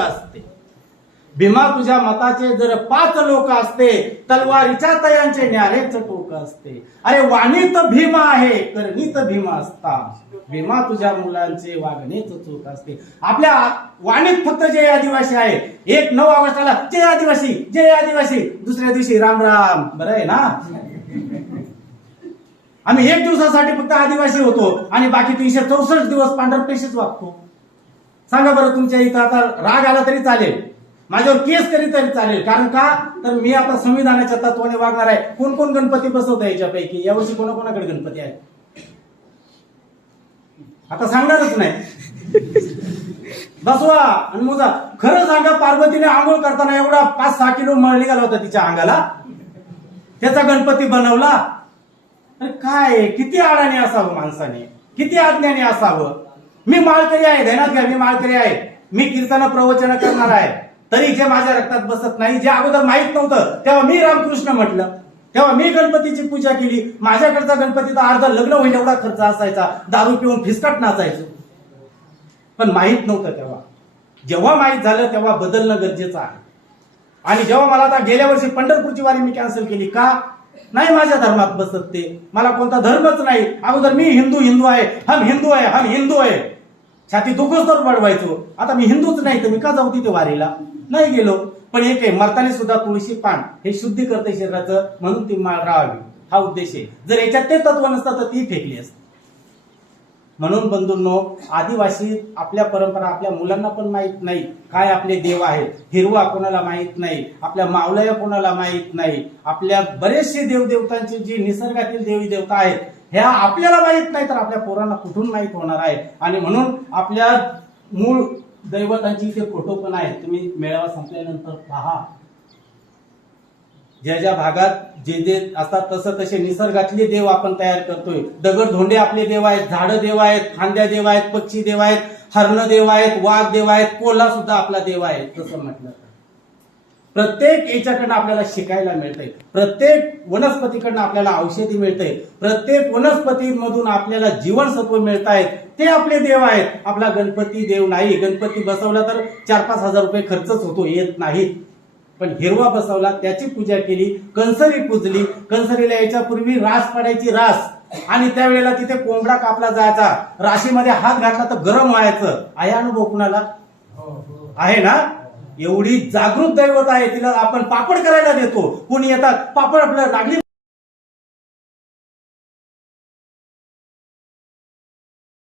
असते. भीमा तुझ्या मताचे जर पाच लोक असते तलवारीच्या तयांचे न्यारेच टोक असते. अरे वाणीत भीमा आहे करणीत भीमा असता. भीमा तुझ्या मुलांचे वागणेच चूक असते. आपल्या वाणीत फक्त जे आदिवासी आहे. एक नऊ ऑगस्टला जे आदिवासी जे आदिवासी. दुसऱ्या दिवशी राम राम. बरं आहे ना? आम्ही एक दिवसासाठी फक्त आदिवासी होतो आणि बाकी तीनशे चौसष्ट दिवस पांढर पेशीच वागतो. सांगा बरं तुमच्या इथं आता राग आला तरी चालेल. माझ्यावर केस करी तरी चालेल. कारण का? तर मी आता संविधानाच्या तत्वाने वागणार आहे. कोण कोण गणपती बसवत आहे याच्यापैकी? यावर्षी कोणाकोणाकडे गणपती आहे? आता सांगणारच नाही. बसवा आणि मोजा. खरं सांगा पार्वतीने आंघोळ करताना एवढा पाच सहा किलो मळ निघाला होता तिच्या अंगाला. त्याचा गणपती बनवला. अरे काय? किती अडाणी असावं माणसाने. किती अज्ञानी असावं. मी माळकरी आहे ध्यानात घ्या मी माळकरी आहे. मी कीर्तन प्रवचन करणार आहे. तरी जे माझ्या रक्तात बसत नाही जे अगोदर माहीत नव्हतं तेव्हा मी रामकृष्ण म्हटलं. तेव्हा मी गणपतीची पूजा केली. माझ्याकडचा गणपतीचा अर्धा लग्न होईल एवढा खर्च असायचा. दारू पिऊन फिसकट नाचायचो. पण माहीत नव्हतं तेव्हा. जेव्हा माहीत झालं तेव्हा बदलणं गरजेचं आहे. आणि जेव्हा मला आता गेल्या वर्षी पंढरपूरची वारी मी कॅन्सल केली का? नाही माझ्या धर्मात बसत ते. मला कोणता धर्मच नाही. अगोदर मी हिंदू हिंदू आहे. हम हिंदू आहे हम हिंदू आहे. छाती दुखच तर पडवायचो आता मी हिंदूच नाही तर मी का जाऊ तिथे वारीला? नाही गेलो. पण एक आहे मरताने सुद्धा तुळशी पान हे शुद्धी करते शरीराचं म्हणून ती माळ राहावी. हा उद्देश आहे. जर याच्यात ते तत्व नसतं तर ती फेकली असते. म्हणून बंधूंनो आदिवासी आपल्या परंपरा आपल्या मुलांना पण माहीत नाही काय आपले देव आहेत. हिरवा कोणाला माहीत नाही आपल्या मावलया कोणाला माहीत नाही आपल्या बरेचसे देवदेवतांचे जी निसर्गातील देवी देवता आहेत ह्या आपल्याला माहीत नाही तर आपल्या पोरांना कुठून माहीत होणार आहे? आणि म्हणून आपल्या मूळ दैवतांची जे फोटो पण आहेत. तुम्ही मेळावा संपल्यानंतर पहा. ज्या ज्या भागात जे जे असतात तसं तसे निसर्गातले देव आपण तयार करतोय. दगड धोंडे आपले देव आहेत झाडं देव आहेत खांद्या देव आहेत पक्षी देव आहेत हरण देव आहेत वाघ देव आहेत कोल्हा सुद्धा आपला देव आहे तसं म्हटलं प्रत्येक याच्याकडनं आपल्याला शिकायला मिळतंय. प्रत्येक वनस्पतीकडनं आपल्याला औषधी मिळतंय. प्रत्येक वनस्पतीमधून आपल्याला जीवनसत्व मिळत आहेत ते आपले देव आहेत. आपला गणपती देव नाही. गणपती बसवला तर चार पाच हजार रुपये खर्चच होतो येत नाहीत. पण हिरवा बसवला त्याची पूजा केली कंसरी पूजली. कंसरीला याच्यापूर्वी रास पडायची रास. आणि त्यावेळेला तिथे कोंबडा कापला जायचा. राशीमध्ये हात घातला तर गरम व्हायचं. आहे अनुभव कुणाला? आहे ना? एवढी जागृत दैवत आहे तिला. आपण पापड करायला देतो. कोणी येतात पापड आपल्याला लागली